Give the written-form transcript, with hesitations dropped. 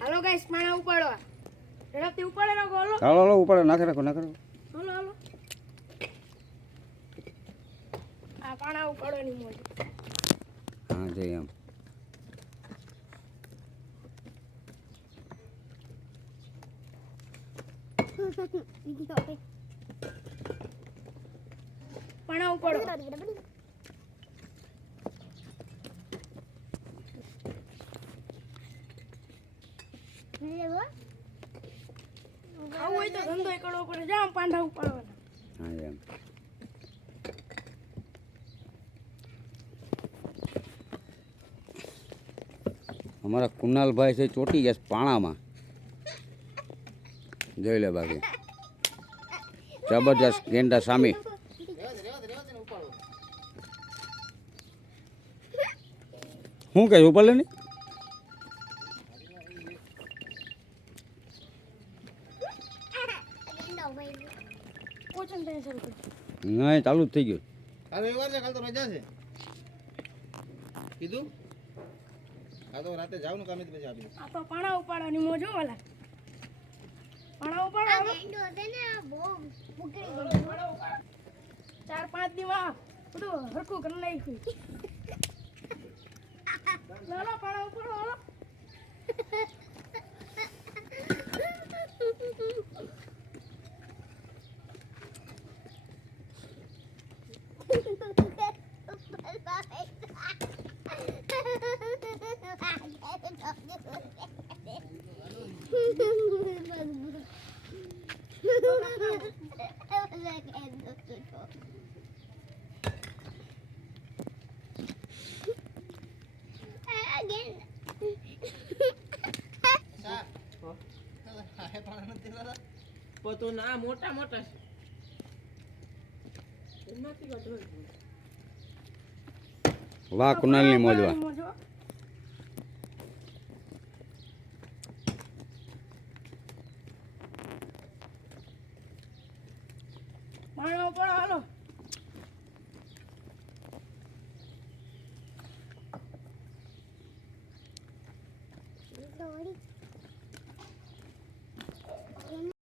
હાલો guys પાણા ઉપાડવા ઝડપથી ઉપાડે રાખો હાલો હાલો ઉપાડો નાખે રાખો હાલો હાલો આ પાણા ઉપાડવાની મોજ હા જઈ એમ પાણા ઉપાડો આવું હોય તો ધંધો કરવો પડે જામ પાંડા ઉપાડવાના હા એમ અમારા કુનાલભાઈ છે ચોટી ગયા છે પાણામાં જોઈ લે બાકી જબરજસ્ત ગેંડા સામી શું કહે ઉપર લે ને કોચન થાય શરૂ કર નહીં ચાલુ જ થઈ ગયું કાલ રવિવાર છે કાલ તો રજા છે કીધું આ તો રાતે જાવનું કામે જ રજા આપી આ તો પાણા ઉપાડવાની મોજ હો વાલા પાણા ઉપાડો હાલો. 4-5 દિવસ બધું હરખું કરી નાખ્યું લાલો પાણા ઉપાડો હાલો તો ના મોટા મોટા છે વાહ કુનાલની મોજ વાહ મોજ હો. પાણા ઉપાડો હાલો Sorry.